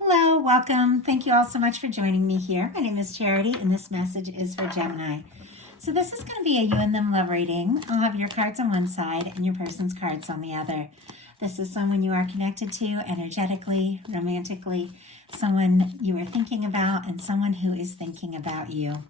Hello, welcome. Thank you all so much for joining me here. My name is Charity, and this message is for Gemini. So this is going to be a you and them love reading. I'll have your cards on one side and your person's cards on the other. This is someone you are connected to energetically, romantically, someone you are thinking about, and someone who is thinking about you.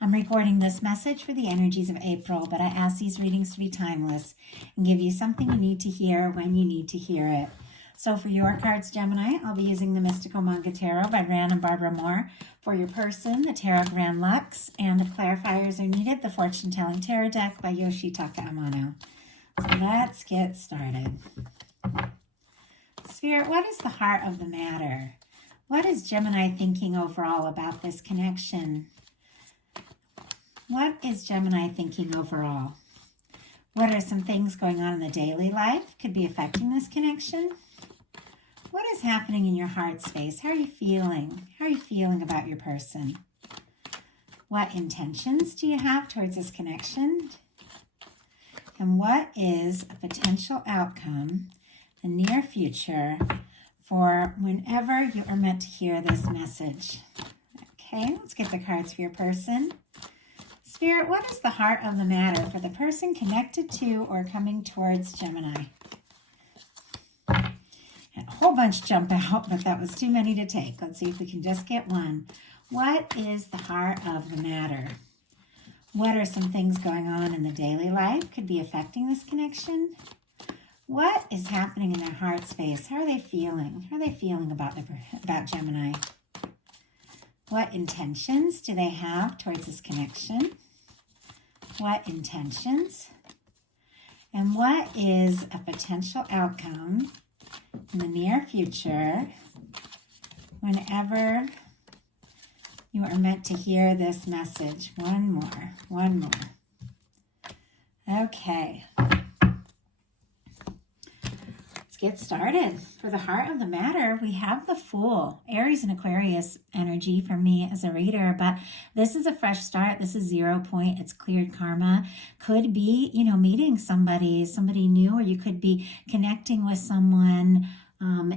I'm recording this message for the energies of April, but I ask these readings to be timeless and give you something you need to hear when you need to hear it. So for your cards, Gemini, I'll be using the Mystical Manga Tarot by Ran and Barbara Moore. For your person, the Tarot Grand Lux, and if clarifiers are needed, the Fortune Telling Tarot Deck by Yoshitaka Amano. So let's get started. Spirit, what is the heart of the matter? What is Gemini thinking overall about this connection? What is Gemini thinking overall? What are some things going on in the daily life could be affecting this connection? What is happening in your heart space? How are you feeling? How are you feeling about your person? What intentions do you have towards this connection? And what is a potential outcome in the near future for whenever you are meant to hear this message? Okay, let's get the cards for your person. Spirit, what is the heart of the matter for the person connected to or coming towards Gemini? A whole bunch jump out, but that was too many to take. Let's see if we can just get one. What is the heart of the matter? What are some things going on in the daily life could be affecting this connection? What is happening in their heart space? How are they feeling? How are they feeling about Gemini? What intentions do they have towards this connection? What intentions? And what is a potential outcome in the near future whenever you are meant to hear this message? One more. Okay. Let's get started. For the heart of the matter, we have the Fool, Aries and Aquarius energy for me as a reader, but this is a fresh start. This is 0 point. It's cleared karma. Could be, meeting somebody new, or you could be connecting with someone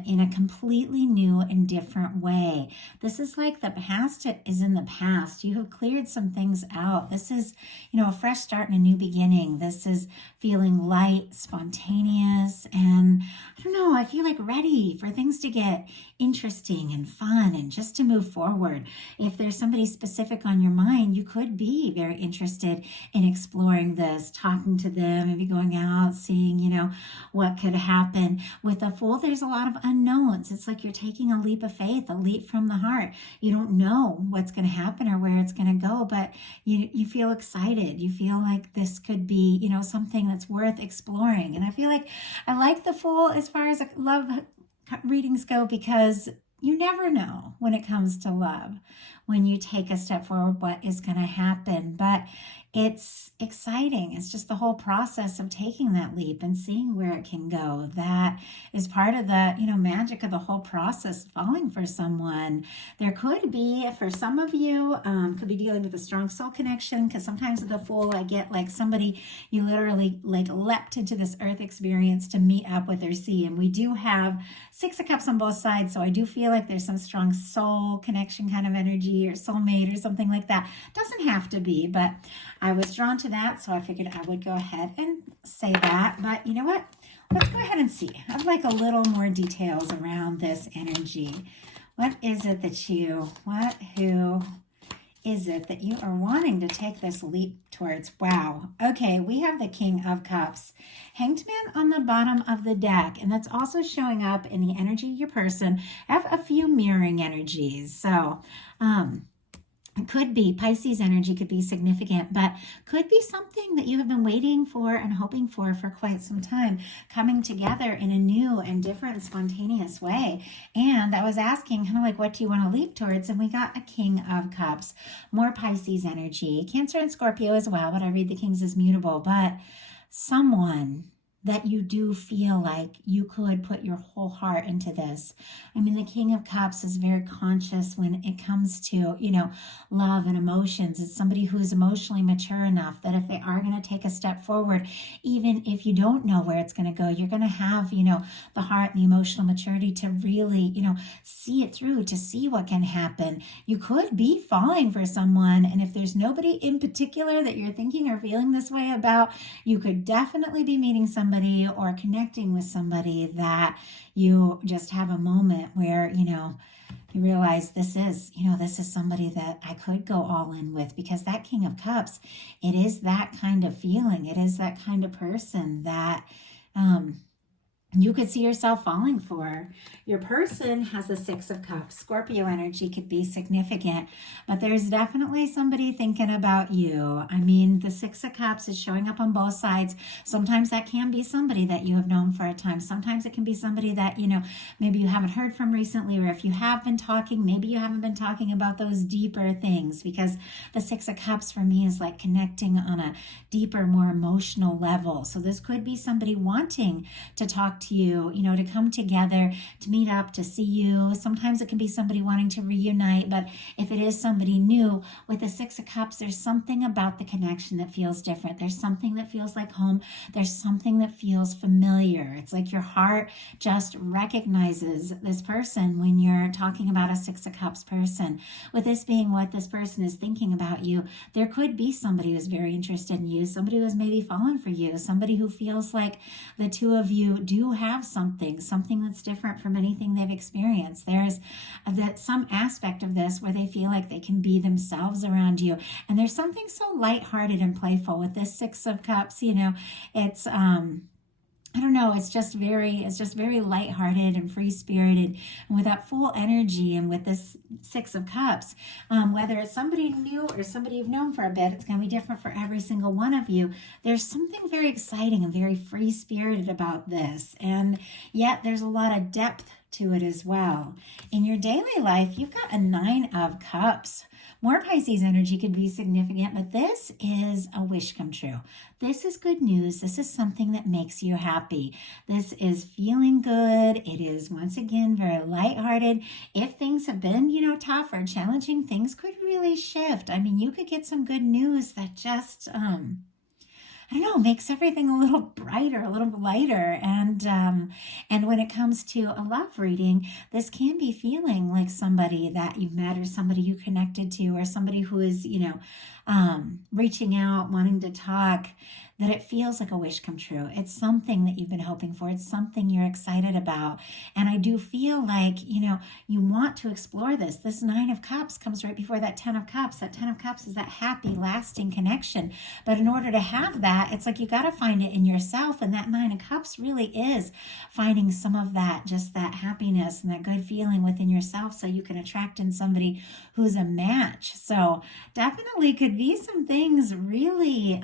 in a completely new and different way. This is like the past is in the past. You have cleared some things out. This is, a fresh start and a new beginning. This is feeling light, spontaneous, and I don't know, I feel like ready for things to get interesting and fun and just to move forward. If there's somebody specific on your mind, you could be very interested in exploring this, talking to them, maybe going out, seeing, what could happen. With a Fool, there's a lot of unknowns. It's like you're taking a leap of faith, a leap from the heart. You don't know what's going to happen or where it's going to go, but you feel excited. You feel like this could be, something that's worth exploring. And I feel like I like the Fool as far as love readings go, because you never know when it comes to love, when you take a step forward, what is going to happen. But it's exciting. It's just the whole process of taking that leap and seeing where it can go. That is part of the, magic of the whole process, falling for someone. There could be, for some of you, could be dealing with a strong soul connection, because sometimes with the Fool, I get like somebody, you literally like leapt into this earth experience to meet up with their sea. And we do have 6 of Cups on both sides, so I do feel like there's some strong soul connection kind of energy or soulmate or something like that. Doesn't have to be, but I was drawn to that, so I figured I would go ahead and say that. But you know what? Let's go ahead and see. I'd like a little more details around this energy. What is it that you are wanting to take this leap towards? Wow. Okay, we have the King of Cups. Hanged Man on the bottom of the deck, and that's also showing up in the energy of your person. I have a few mirroring energies. So, it could be Pisces energy, could be significant, but could be something that you have been waiting for and hoping for quite some time, coming together in a new and different spontaneous way. And I was asking kind of like, what do you want to leap towards? And we got a King of Cups, more Pisces energy, Cancer and Scorpio as well, but I read the Kings as mutable. But someone that you do feel like you could put your whole heart into this. I mean, the King of Cups is very conscious when it comes to, love and emotions. It's somebody who is emotionally mature enough that if they are going to take a step forward, even if you don't know where it's going to go, you're going to have, the heart and the emotional maturity to really, see it through, to see what can happen. You could be falling for someone, and if there's nobody in particular that you're thinking or feeling this way about, you could definitely be meeting somebody or connecting with somebody that you just have a moment where, you realize this is somebody that I could go all in with, because that King of Cups, it is that kind of feeling. It is that kind of person that, you could see yourself falling for. Your person has the Six of Cups. Scorpio energy could be significant, but there's definitely somebody thinking about you. I mean, the Six of Cups is showing up on both sides. Sometimes that can be somebody that you have known for a time. Sometimes it can be somebody that, maybe you haven't heard from recently, or if you have been talking, maybe you haven't been talking about those deeper things, because the Six of Cups for me is like connecting on a deeper, more emotional level. So this could be somebody wanting to talk to you, to come together, to meet up, to see you. Sometimes it can be somebody wanting to reunite, but if it is somebody new, with the Six of Cups, there's something about the connection that feels different. There's something that feels like home. There's something that feels familiar. It's like your heart just recognizes this person when you're talking about a Six of Cups person. With this being what this person is thinking about you, there could be somebody who's very interested in you, somebody who's maybe fallen for you, somebody who feels like the two of you do have something that's different from anything they've experienced. There's some aspect of this where they feel like they can be themselves around you. And there's something so lighthearted and playful with this Six of Cups. It's I don't know, it's just very lighthearted and free-spirited, and with that full energy, and with this Six of Cups, whether it's somebody new or somebody you've known for a bit, it's going to be different for every single one of you. There's something very exciting and very free-spirited about this, and yet there's a lot of depth to it as well. In your daily life, you've got a Nine of Cups. More Pisces energy could be significant, but this is a wish come true. This is good news. This is something that makes you happy. This is feeling good. It is, once again, very lighthearted. If things have been, tough or challenging, things could really shift. I mean, you could get some good news that just, I don't know, makes everything a little brighter, a little lighter. And when it comes to a love reading, this can be feeling like somebody that you've met, or somebody you connected to, or somebody who is, reaching out, wanting to talk, that it feels like a wish come true. It's something that you've been hoping for. It's something you're excited about. And I do feel like, you want to explore this. This Nine of Cups comes right before that Ten of Cups. That Ten of Cups is that happy, lasting connection. But in order to have that, it's like you got to find it in yourself. And that Nine of Cups really is finding some of that, just that happiness and that good feeling within yourself, so you can attract in somebody who's a match. So definitely could be some things really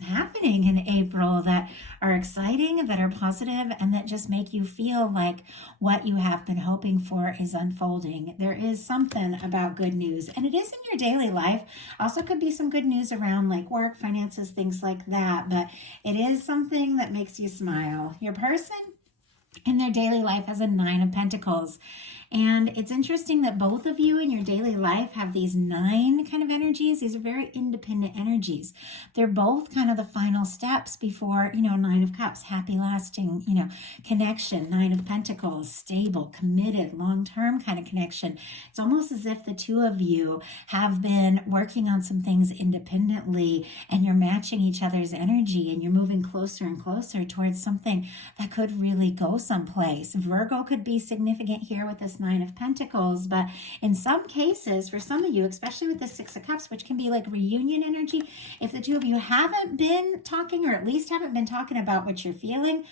happening in April that are exciting, that are positive, and that just make you feel like what you have been hoping for is unfolding. There is something about good news, and it is in your daily life. Also could be some good news around like work, finances, things like that, but it is something that makes you smile. Your person in their daily life has a Nine of Pentacles. And it's interesting that both of you in your daily life have these nine kind of energies. These are very independent energies. They're both kind of the final steps before, Nine of Cups, happy, lasting, connection. Nine of Pentacles, stable, committed, long-term kind of connection. It's almost as if the two of you have been working on some things independently, and you're matching each other's energy, and you're moving closer and closer towards something that could really go someplace. Virgo could be significant here with this Nine of Pentacles, but in some cases, for some of you, especially with the Six of Cups, which can be like reunion energy, if the two of you haven't been talking, or at least haven't been talking about what you're feeling,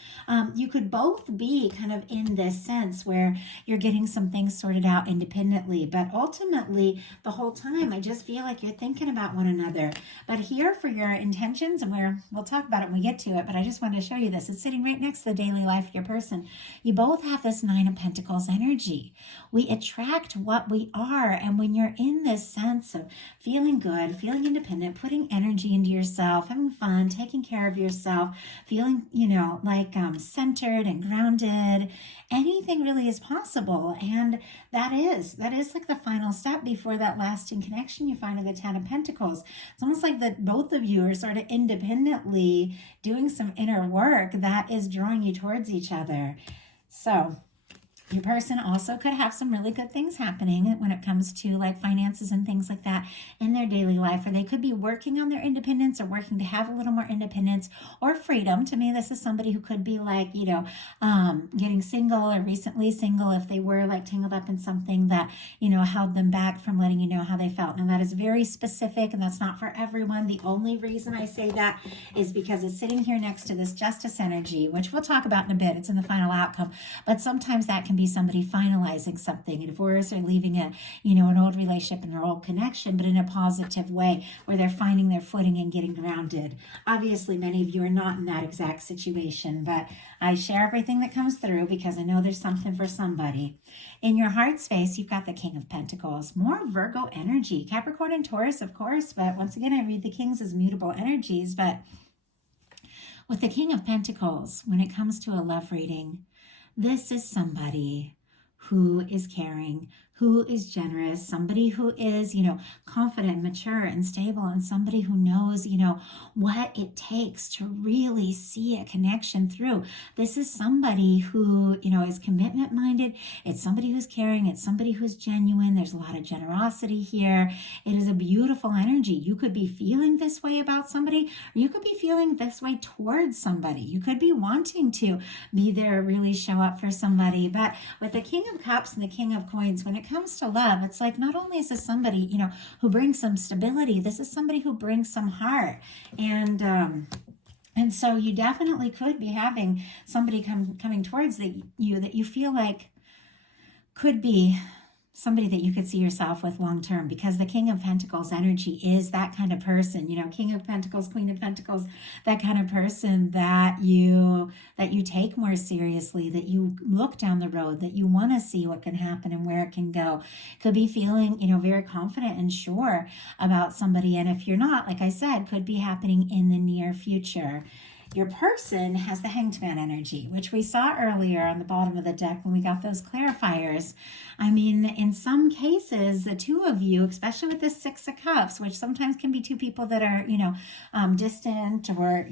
you could both be kind of in this sense where you're getting some things sorted out independently, but ultimately the whole time I just feel like you're thinking about one another. But here for your intentions, and we'll talk about it when we get to it, but I just wanted to show you this. It's sitting right next to the daily life of your person. You both have this Nine of Pentacles energy. We attract what we are. And when you're in this sense of feeling good, feeling independent, putting energy into yourself, having fun, taking care of yourself, feeling, like centered and grounded, anything really is possible. And that is like the final step before that lasting connection you find in the Ten of Pentacles. It's almost like that both of you are sort of independently doing some inner work that is drawing you towards each other. So your person also could have some really good things happening when it comes to like finances and things like that in their daily life, or they could be working on their independence or working to have a little more independence or freedom. To me, this is somebody who could be like, getting single or recently single if they were like tangled up in something that, held them back from letting you know how they felt. Now that is very specific and that's not for everyone. The only reason I say that is because it's sitting here next to this Justice energy, which we'll talk about in a bit. It's in the final outcome, but sometimes that can be somebody finalizing something, a divorce, or leaving an old relationship and an old connection, but in a positive way where they're finding their footing and getting grounded. Obviously, many of you are not in that exact situation, but I share everything that comes through because I know there's something for somebody. In your heart space, you've got the King of Pentacles, more Virgo energy, Capricorn and Taurus, of course, but once again, I read the Kings as mutable energies, but with the King of Pentacles, when it comes to a love reading, this is somebody who is caring, who is generous, somebody who is, confident, mature, and stable, and somebody who knows, what it takes to really see a connection through. This is somebody who, is commitment minded. It's somebody who's caring. It's somebody who's genuine. There's a lot of generosity here. It is a beautiful energy. You could be feeling this way about somebody, or you could be feeling this way towards somebody. You could be wanting to be there, really show up for somebody. But with the King of Cups and the King of Coins, when it comes to love, it's like not only is this somebody, who brings some stability, this is somebody who brings some heart. And so you definitely could be having somebody coming towards you that you feel like could be somebody that you could see yourself with long term, because the King of Pentacles energy is that kind of person, King of Pentacles, Queen of Pentacles, that kind of person that you take more seriously, that you look down the road, that you want to see what can happen and where it can go. Could be feeling, very confident and sure about somebody. And if you're not, like I said, could be happening in the near future. Your person has the Hanged Man energy, which we saw earlier on the bottom of the deck when we got those clarifiers. I mean, in some cases, the two of you, especially with the Six of Cups, which sometimes can be two people that are, distant or,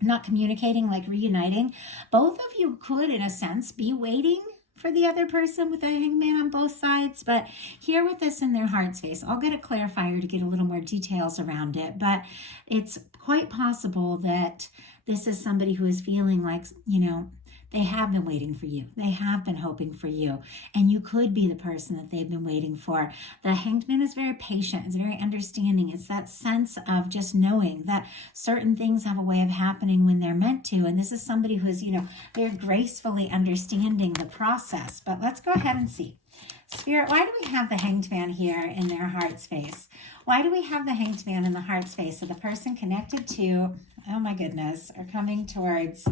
not communicating, like reuniting. Both of you could, in a sense, be waiting for the other person with a hangman on both sides. But here with this in their heart space, I'll get a clarifier to get a little more details around it. But it's quite possible that this is somebody who is feeling like, they have been waiting for you. They have been hoping for you. And you could be the person that they've been waiting for. The Hanged Man is very patient. It's very understanding. It's that sense of just knowing that certain things have a way of happening when they're meant to. And this is somebody who is, very gracefully understanding the process. But let's go ahead and see. Spirit, why do we have the Hanged Man here in their heart space? Why do we have the Hanged Man in the heart space of the person connected to, oh my goodness, or coming towards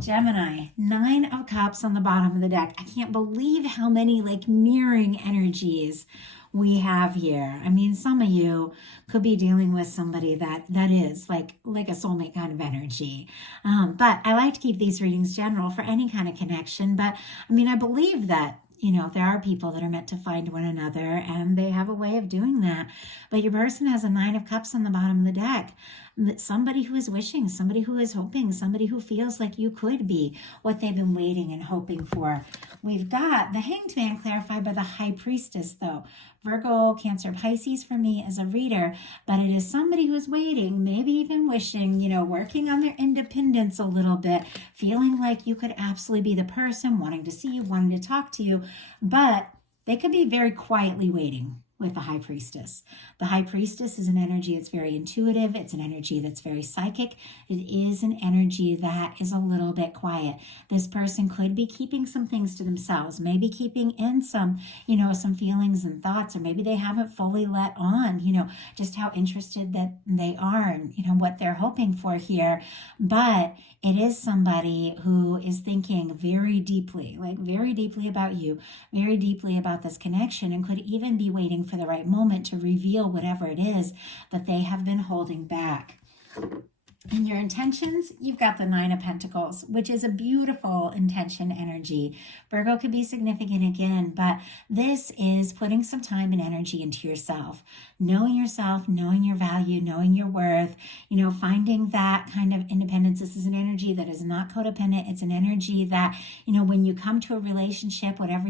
Gemini? 9 of Cups on the bottom of the deck. I can't believe how many mirroring energies we have here. I mean, some of you could be dealing with somebody that is like a soulmate kind of energy. But I like to keep these readings general for any kind of connection. But I mean, I believe that there are people that are meant to find one another, and they have a way of doing that. But your person has a 9 of Cups on the bottom of the deck. Somebody who is wishing, somebody who is hoping, somebody who feels like you could be what they've been waiting and hoping for. We've got the Hanged Man clarified by the High Priestess, though. Virgo, Cancer, Pisces for me as a reader, but it is somebody who is waiting, maybe even wishing, working on their independence a little bit, feeling like you could absolutely be the person, wanting to see you, wanting to talk to you, but they could be very quietly waiting with the High Priestess. The High Priestess is an energy that's very intuitive. It's an energy that's very psychic. It is an energy that is a little bit quiet. This person could be keeping some things to themselves, maybe keeping in some, some feelings and thoughts, or maybe they haven't fully let on, just how interested that they are and, what they're hoping for here. But it is somebody who is thinking very deeply, like very deeply about you, very deeply about this connection, and could even be waiting for the right moment to reveal whatever it is that they have been holding back. And your intentions, you've got the Nine of Pentacles, which is a beautiful intention energy. Virgo could be significant again, but this is putting some time and energy into yourself, knowing your value, knowing your worth, finding that kind of independence. This is an energy that is not codependent. It's an energy that, when you come to a relationship, whatever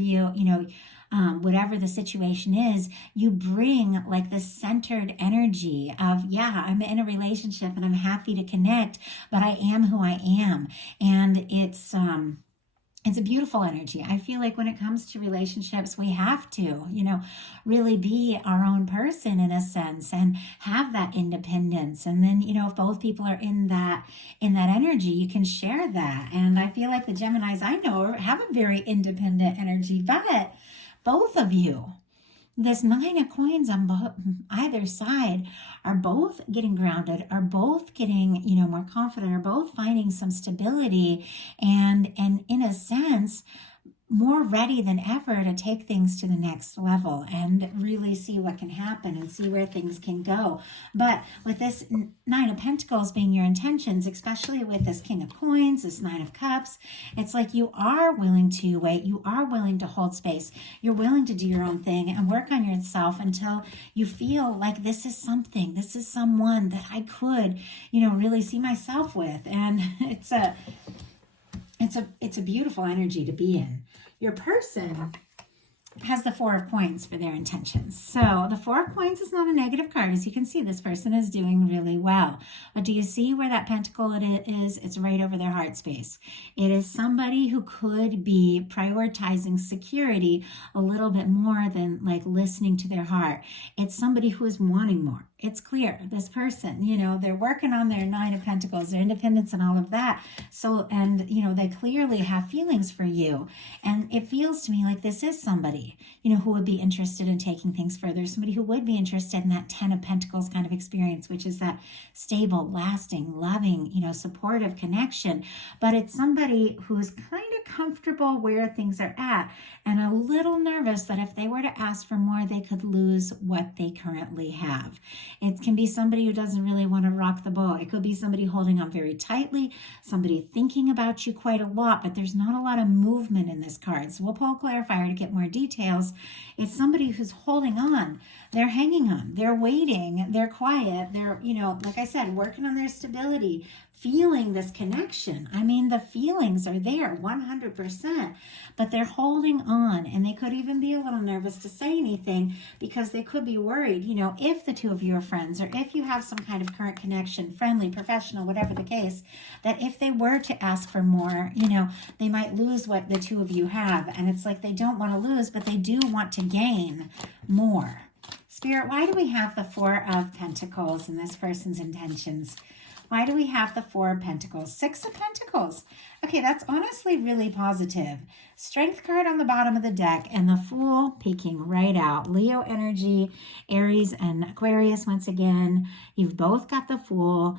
whatever the situation is, you bring like this centered energy of, I'm in a relationship and I'm happy to connect, but I am who I am. And it's a beautiful energy. I feel like when it comes to relationships, we have to, really be our own person in a sense and have that independence. And then, if both people are in that energy, you can share that. And I feel like the Geminis I know have a very independent energy, but both of you, this Nine of Coins on either side, are both getting grounded, are both getting, more confident, are both finding some stability and in a sense, more ready than ever to take things to the next level and really see what can happen and see where things can go. But with this Nine of Pentacles being your intentions, especially with this King of Coins, this Nine of Cups, it's like you are willing to wait, you are willing to hold space, you're willing to do your own thing and work on yourself until you feel like this is someone that I could, really see myself with. And it's a beautiful energy to be in. Your person has the Four of Coins for their intentions. So the Four of Coins is not a negative card. As you can see, this person is doing really well. But do you see where that pentacle it is? It's right over their heart space. It is somebody who could be prioritizing security a little bit more than like listening to their heart. It's somebody who is wanting more. It's clear, this person, they're working on their Nine of Pentacles, their independence and all of that. So, and, they clearly have feelings for you. And it feels to me like this is somebody, who would be interested in taking things further, somebody who would be interested in that Ten of Pentacles kind of experience, which is that stable, lasting, loving, supportive connection. But it's somebody who's kind of comfortable where things are at and a little nervous that if they were to ask for more, they could lose what they currently have. It can be somebody who doesn't really want to rock the boat. It could be somebody holding on very tightly, somebody thinking about you quite a lot, but there's not a lot of movement in this card. So we'll pull a clarifier to get more details. It's somebody who's holding on. They're hanging on. They're waiting. They're quiet. They're, like I said, working on their stability, feeling this connection. I mean, the feelings are there 100%, but they're holding on, and they could even be a little nervous to say anything because they could be worried, if the two of you are friends or if you have some kind of current connection, friendly, professional, whatever the case, that if they were to ask for more, they might lose what the two of you have. And it's like they don't want to lose, but they do want to gain more. Spirit, why do we have the Four of Pentacles in this person's intentions? Why do we have the Four of Pentacles? Six of Pentacles. Okay, that's honestly really positive. Strength card on the bottom of the deck and the Fool peeking right out. Leo energy, Aries and Aquarius once again. You've both got the Fool,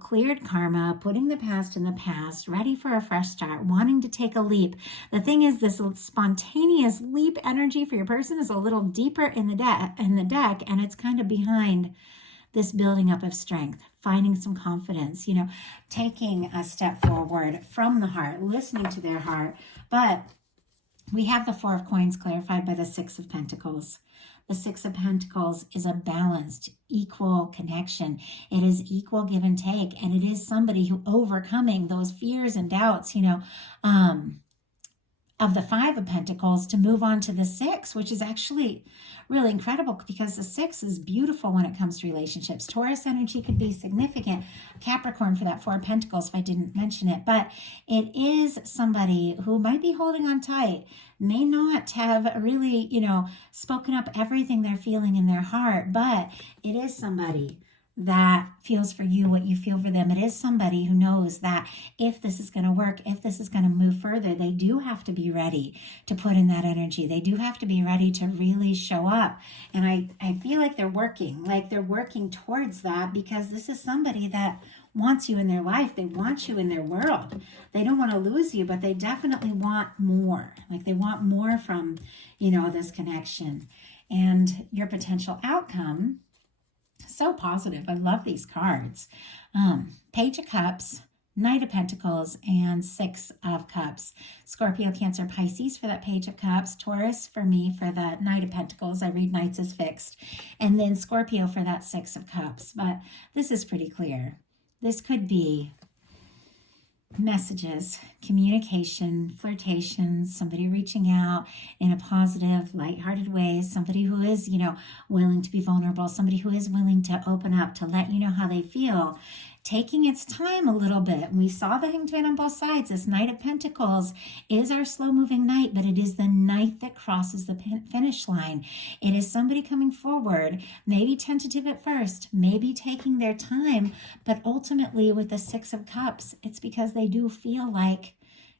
cleared karma, putting the past in the past, ready for a fresh start, wanting to take a leap. The thing is, this spontaneous leap energy for your person is a little deeper in the deck, and it's kind of behind this building up of strength, finding some confidence, taking a step forward from the heart, listening to their heart. But we have the Four of Coins clarified by the Six of Pentacles. The Six of Pentacles is a balanced, equal connection. It is equal give and take. And it is somebody who overcoming those fears and doubts, of the Five of Pentacles to move on to the Six, which is actually really incredible because the Six is beautiful when it comes to relationships. Taurus energy could be significant. Capricorn for that Four of Pentacles, if I didn't mention it. But it is somebody who might be holding on tight, may not have really, spoken up everything they're feeling in their heart, but it is somebody that feels for you what you feel for them. It is somebody who knows that if this is going to work, if this is going to move further, they do have to be ready to put in that energy. They do have to be ready to really show up. And I feel like they're working towards that, because this is somebody that wants you in their life. They want you in their world. They don't want to lose you, but they definitely want more. Like they want more from, this connection. And your potential outcome, so positive. I love these cards. Page of Cups, Knight of Pentacles, and Six of Cups. Scorpio, Cancer, Pisces for that Page of Cups. Taurus for me for the Knight of Pentacles. I read Knights as fixed. And then Scorpio for that Six of Cups. But this is pretty clear. This could be messages, communication, flirtations, somebody reaching out in a positive, lighthearted way, somebody who is, willing to be vulnerable, somebody who is willing to open up, to let you know how they feel, taking its time a little bit. We saw the Hanged Man on both sides. This Knight of Pentacles is our slow-moving knight, but it is the knight that crosses the finish line. It is somebody coming forward, maybe tentative at first, maybe taking their time, but ultimately with the Six of Cups, it's because they do feel like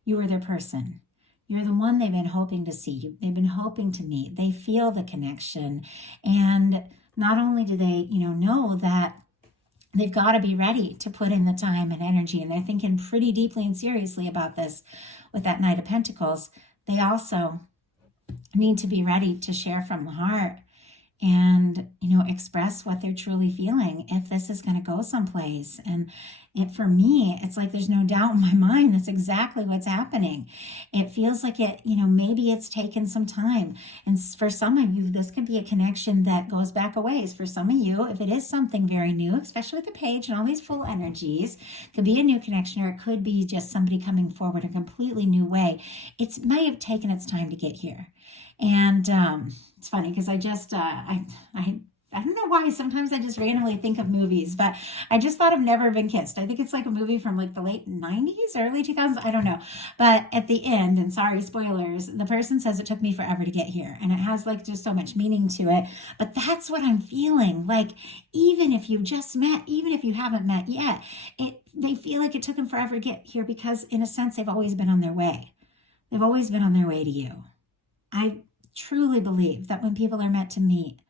you are their person. You're the one they've been hoping to see. They've been hoping to meet. They feel the connection. And not only do they, know that they've got to be ready to put in the time and energy, and they're thinking pretty deeply and seriously about this with that Knight of Pentacles. They also need to be ready to share from the heart and, express what they're truly feeling if this is going to go someplace. And for me, it's like there's no doubt in my mind that's exactly what's happening. It feels like it, maybe it's taken some time. And for some of you, this could be a connection that goes back a ways. For some of you, if it is something very new, especially with the page and all these full energies, it could be a new connection, or it could be just somebody coming forward in a completely new way. It may have taken its time to get here. And it's funny because I just, I don't know why sometimes I just randomly think of movies, but I just thought of Never Been Kissed. I think it's like a movie from like the late 90s, early 2000s. I don't know. But at the end, and sorry, spoilers, the person says it took me forever to get here. And it has like just so much meaning to it. But that's what I'm feeling. Like, even if you just met, even if you haven't met yet, they feel like it took them forever to get here because in a sense, they've always been on their way. They've always been on their way to you. I truly believe that when people are meant to meet,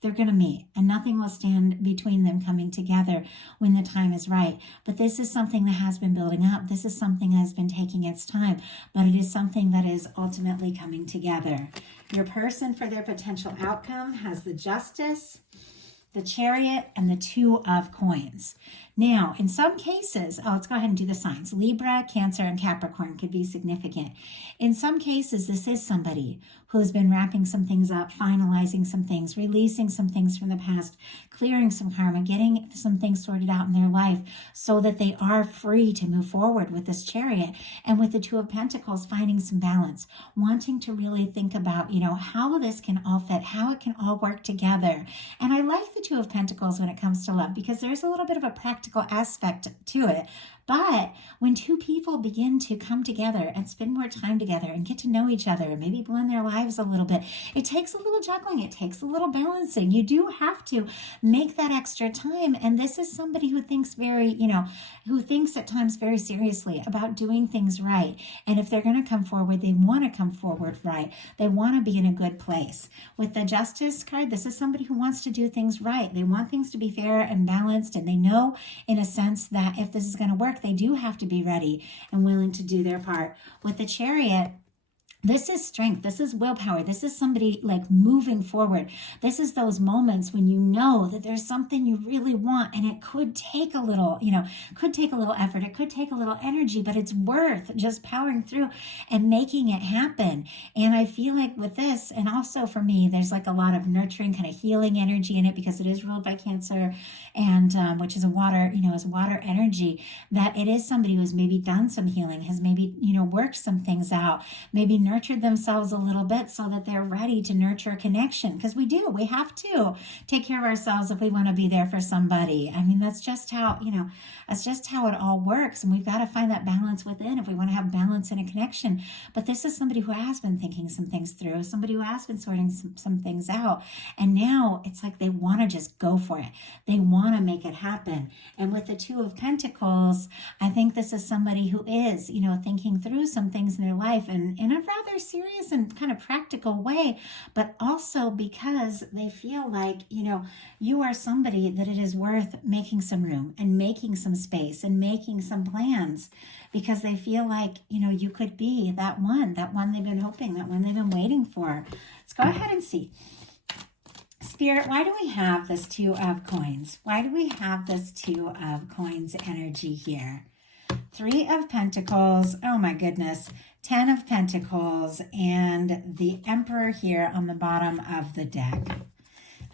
they're going to meet, and nothing will stand between them coming together when the time is right. But this is something that has been building up. This is something that has been taking its time, but it is something that is ultimately coming together. Your person for their potential outcome has the Justice, the Chariot, and the Two of Coins. Now, in some cases, let's go ahead and do the signs. Libra, Cancer, and Capricorn could be significant. In some cases, this is somebody who's been wrapping some things up, finalizing some things, releasing some things from the past, clearing some karma, getting some things sorted out in their life so that they are free to move forward with this Chariot. And with the Two of Pentacles, finding some balance, wanting to really think about, how this can all fit, how it can all work together. And I like the Two of Pentacles when it comes to love because there's a little bit of a practical aspect to it. But when two people begin to come together and spend more time together and get to know each other and maybe blend their lives a little bit, it takes a little juggling. It takes a little balancing. You do have to make that extra time. And this is somebody who thinks who thinks at times very seriously about doing things right. And if they're going to come forward, they want to come forward right. They want to be in a good place. With the Justice card, this is somebody who wants to do things right. They want things to be fair and balanced. And they know in a sense that if this is going to work, they do have to be ready and willing to do their part. With the Chariot, this is strength. This is willpower. This is somebody like moving forward. This is those moments when you know that there's something you really want and it could take a little, could take a little effort. It could take a little energy, but it's worth just powering through and making it happen. And I feel like with this, and also for me, there's like a lot of nurturing kind of healing energy in it because it is ruled by Cancer and which is a water, is water energy, that it is somebody who's maybe done some healing, has maybe, worked some things out, maybe nurtured themselves a little bit so that they're ready to nurture a connection. Because we have to take care of ourselves if we want to be there for somebody. I mean, that's just how, that's just how it all works. And we've got to find that balance within if we want to have balance in a connection. But this is somebody who has been thinking some things through, somebody who has been sorting some things out. And now it's like they want to just go for it. They want to make it happen. And with the Two of Pentacles, I think this is somebody who is, thinking through some things in their life and in a rather serious and kind of practical way, but also because they feel like, you are somebody that it is worth making some room and making some space and making some plans, because they feel like, you could be that one they've been hoping, that one they've been waiting for. Let's go ahead and see. Spirit, why do we have this Two of Coins? Why do we have this Two of Coins energy here? Three of Pentacles, oh my goodness, 10 of Pentacles, and the Emperor here on the bottom of the deck.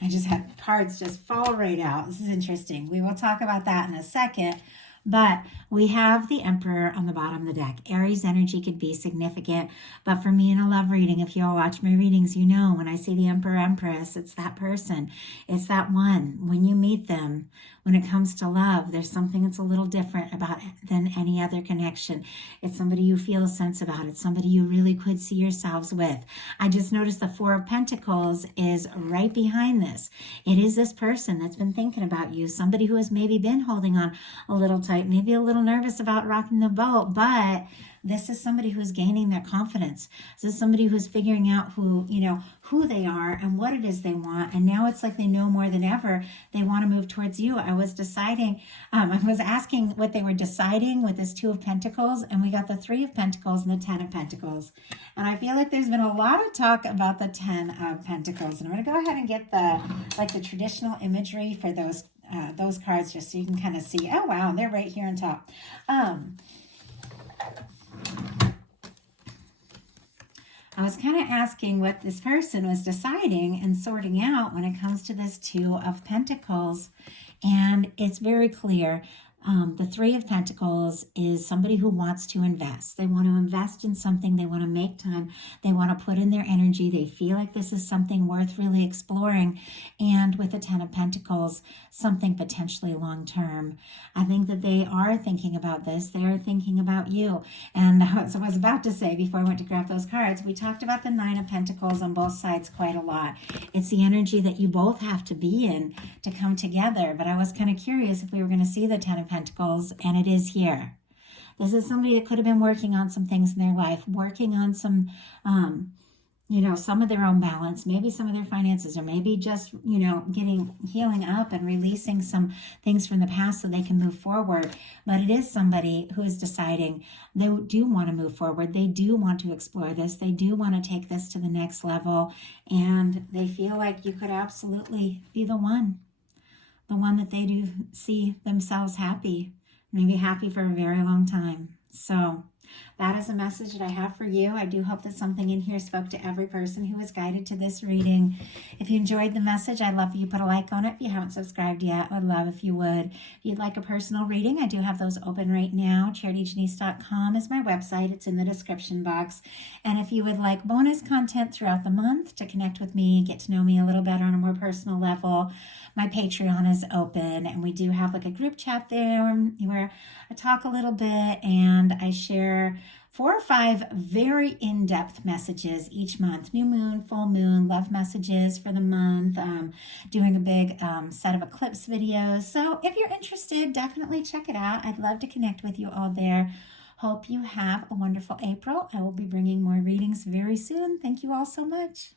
I just had cards just fall right out. This is interesting. We will talk about that in a second. But we have the Emperor on the bottom of the deck. Aries energy could be significant. But for me in a love reading, if you all watch my readings, when I see the Emperor, Empress, it's that person. It's that one. When you meet them, when it comes to love, there's something that's a little different about it than any other connection. It's somebody you feel a sense about. It's somebody you really could see yourselves with. I just noticed the Four of Pentacles is right behind this. It is this person that's been thinking about you. Somebody who has maybe been holding on a little tight, maybe a little nervous about rocking the boat, but this is somebody who's gaining their confidence. This is somebody who's figuring out who they are and what it is they want. And now it's like they know more than ever. They want to move towards you. I was asking what they were deciding with this Two of Pentacles, and we got the Three of Pentacles and the 10 of Pentacles. And I feel like there's been a lot of talk about the 10 of Pentacles. And I'm going to go ahead and get the traditional imagery for those cards, just so you can kind of see. Oh, wow, they're right here on top. I was kind of asking what this person was deciding and sorting out when it comes to this Two of Pentacles. And it's very clear. The Three of Pentacles is somebody who wants to invest. They want to invest in something. They want to make time. They want to put in their energy. They feel like this is something worth really exploring. And with the 10 of Pentacles, something potentially long-term. I think that they are thinking about this. They are thinking about you. And so I was about to say, before I went to grab those cards, we talked about the 9 of Pentacles on both sides quite a lot. It's the energy that you both have to be in to come together. But I was kind of curious if we were going to see the 10 of Pentacles, and it is here. This is somebody that could have been working on some things in their life, working on some, some of their own balance, maybe some of their finances, or maybe just, healing up and releasing some things from the past so they can move forward. But it is somebody who is deciding they do want to move forward. They do want to explore this. They do want to take this to the next level. And they feel like you could absolutely be the one that they do see themselves happy, maybe happy for a very long time. So that is a message that I have for you. I do hope that something in here spoke to every person who was guided to this reading. If you enjoyed the message, I'd love for you to put a like on it. If you haven't subscribed yet, I'd love if you would. If you'd like a personal reading, I do have those open right now. CharityJanice.com is my website. It's in the description box. And if you would like bonus content throughout the month to connect with me, get to know me a little better on a more personal level, my Patreon is open, and we do have like a group chat there where I talk a little bit and I share 4 or 5 very in-depth messages each month. New moon, full moon, love messages for the month, doing a big set of eclipse videos. So if you're interested, definitely check it out. I'd love to connect with you all there. Hope you have a wonderful April. I will be bringing more readings very soon. Thank you all so much.